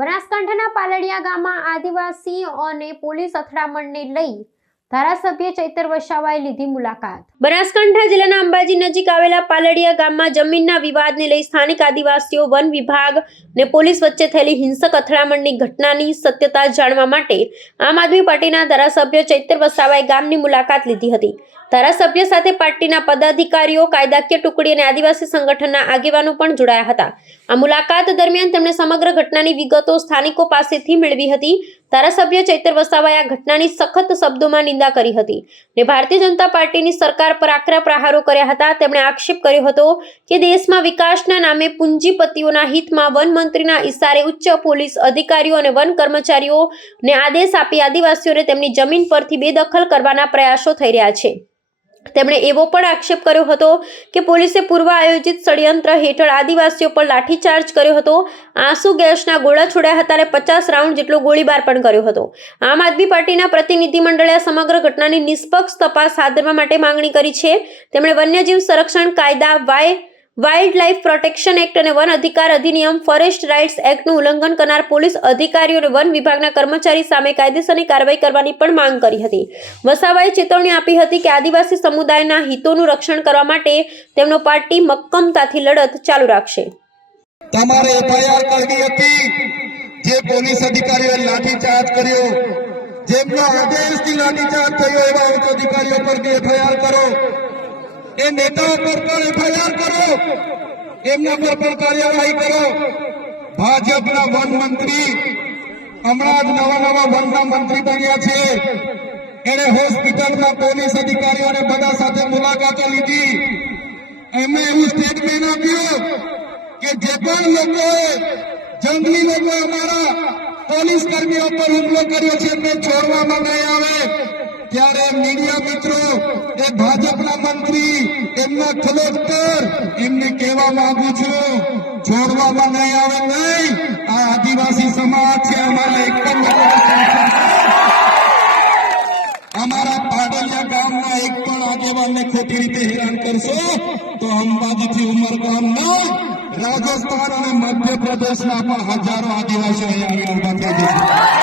બનાસકાંઠાના પાલડિયા ગામમાં આદિવાસીઓને પોલીસ અથડામણને લઈ ધારાસભ્ય ચૈતર વસાવાએ લીધી મુલાકાત. બનાસકાંઠા જિલ્લાના અંબાજી નજીક આવેલા પાલડિયા ગામમાં જમીનના વિવાદને લઈ સ્થાનિક આદિવાસીઓ વન વિભાગ ને પોલીસ વચ્ચે થયેલી હિંસક અથડામણની ઘટનાની સત્યતા જાણવા માટે આમ આદમી પાર્ટીના ધારાસભ્ય ચૈતર વસાવાએ ગામની મુલાકાત લીધી હતી. ધારાસભ્ય સાથે પાર્ટીના પદાધિકારીઓ, કાયદાકીય ટુકડી અને આદિવાસી સંગઠનના આગેવાનો પણ જોડાયા હતા. આ મુલાકાત દરમિયાન તેમણે સમગ્ર ઘટનાની વિગતો સ્થાનિકો પાસેથી મેળવી હતી. ધારાસભ્ય ચૈતર વસાવાએ આ ઘટનાની સખત શબ્દોમાં નિંદા કરી હતી ને ભારતીય જનતા પાર્ટીની સરકાર પર આકરા પ્રહારો કર્યા હતા. તેમણે આક્ષેપ કર્યો હતો કે દેશમાં વિકાસના નામે પૂંજીપતિઓના હિતમાં વન મંત્રીના ઇશારે ઉચ્ચ પોલીસ અધિકારીઓ અને વન કર્મચારીઓને આદેશ આપી આદિવાસીઓને તેમની જમીન પરથી બેદખલ કરવાના પ્રયાસો થઈ રહ્યા છે. તેમણે એવો પણ આક્ષેપ કર્યો હતો કે પોલીસે પૂર્વ આયોજિત ષડયંત્ર હેઠળ આદિવાસીઓ પર લાઠીચાર્જ કર્યો હતો. આંસુ ગેસના ગોળા છોડ્યા હતા અને પચાસ રાઉન્ડ જેટલો ગોળીબાર પણ કર્યો હતો. આમ આદમી પાર્ટીના પ્રતિનિધિમંડળે આ સમગ્ર ઘટનાની નિષ્પક્ષ તપાસ હાથ ધરવા માટે માંગણી કરી છે. તેમણે વન્યજીવ સંરક્ષણ કાયદા વાય વાઇલ્ડ લાઇફ પ્રોટેક્શન એક્ટ અને વન અધિકાર અધિનિયમ, ફોરેસ્ટ રાઇટ્સ એક્ટનું ઉલ્લંઘન કરનાર પોલીસ અધિકારીઓ અને વન વિભાગના કર્મચારી સામે કાયદેસરની કાર્યવાહી કરવાની પણ માંગ કરી હતી. વસાવાએ ચેતવણી આપી હતી કે આદિવાસી સમુદાયના હિતોનું રક્ષણ કરવા માટે તેમનો પાર્ટી મક્કમતાથી લડત ચાલુ રાખશે. તમારે એફઆઈઆર કરવી હતી જે પોલીસ અધિકારીઓએ લાઠીચાર્જ કર્યો. જેમનો આદેશથી લાઠીચાર્જ થયો એવા ઉચ્ચ અધિકારીઓ પર એફઆઈઆર કરો. એ નેતાઓ પર પણ એફઆઈઆર કરો. એમના પર પણ કાર્યવાહી કરો. ભાજપના વન મંત્રી હમણાં જ નવા નવા વનના મંત્રી બન્યા છે. એને હોસ્પિટલના પોલીસ અધિકારીઓને બધા સાથે મુલાકાતો લીધી. એમણે એવું સ્ટેટમેન્ટ આપ્યું કે જે પણ લોકોએ, જંગલી લોકો અમારા પોલીસ કર્મીઓ પર હુમલો કર્યો છે એમને છોડવામાં નહીં આવે. ત્યારે મીડિયા મિત્રો એ ભાજપના મંત્રી, એમના કલેક્ટર, એમને કહેવા માંગુ છું, જોડવામાં નહીં આવે, નહીં. આ આદિવાસી સમાજ છે, અમારા એક પણ અમારા પાડલિયા ગામના એક પણ આગેવાનને ખોટી રીતે હેરાન કરશો, તો અંબાજીથી ઉમરગામના રાજસ્થાન અને મધ્યપ્રદેશના પણ હજારો આદિવાસીઓ અહીંયા આગળ ઊભા થઈ જશે